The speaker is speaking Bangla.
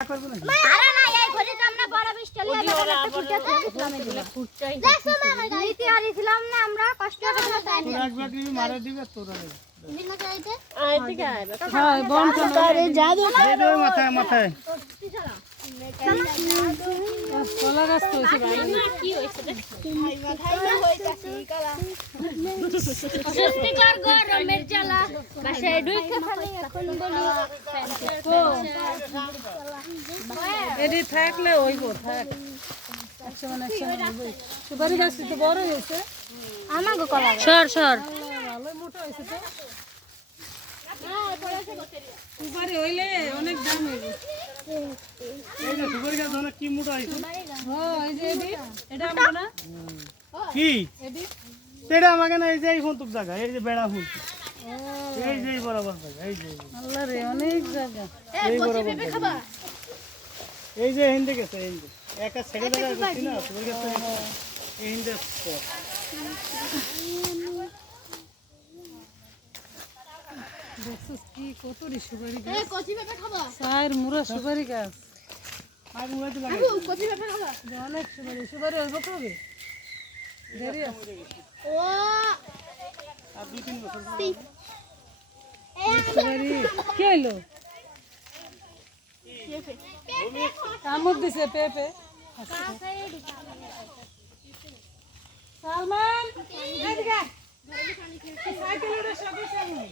আরে না এই ঘরে তো আমরা বড় বিস্টালি একটা ফুটাতে ইসলামে দিলাম ফুটচাই দেখো মামা নীতি হারিছিলাম না আমরা কষ্ট করে তাই তোরা একবার নিবি মারা দিবে তোরা নেবে দিন চাইতে ঠিক আছে হ্যাঁ বন করে জাদু দে মাথায় মাথায় কলা গাছ তো হইছে ভাই কি হইছে দেখ ভাইবা হইতাছি কালা সত্যিকার গরমের জ্বালা বাসায় ঢুকে খালি এখন বলি এডি থাকলে হইব থাক একশো মানে সুপারি গাছ তো বড় হয়েছে আমাগো কলা সর সর ভালোই মোটা হয়েছে তো সুপারি হইলে অনেক দাম হইবে এই যে সুপারি গাছ অনেক কি মোটা হইছে হ্যাঁ এই যে এডি এটা আমরা না কি এডি তেড়া আমাকে না এই যে এই ফোন জায়গা এই যে বেড়া ফুল এই যে বরাবর জায়গা এই যে আল্লাহ রে অনেক জায়গা এই বরাবর খাবা এই যে হিন্দে গেছে হিন্দে একা ছেড়ে দেওয়া গেছে না সুপারি গাছ এই হিন্দে স্পট দেখছিস কি কতরি সুপারি গাছ কচি পেঁপে খাবা সাইর মুরা সুপারি গাছ আর মুরা তো লাগে কচি পেঁপে খাবা অনেক সুপারি সুপারি হইব কবে দেরি আছে ও আর 2-3 বছর এই সুপারি কি হইলো কামড় দিছে পেপে সালমান এদিকে সাইকেল উড়ে সব সামনে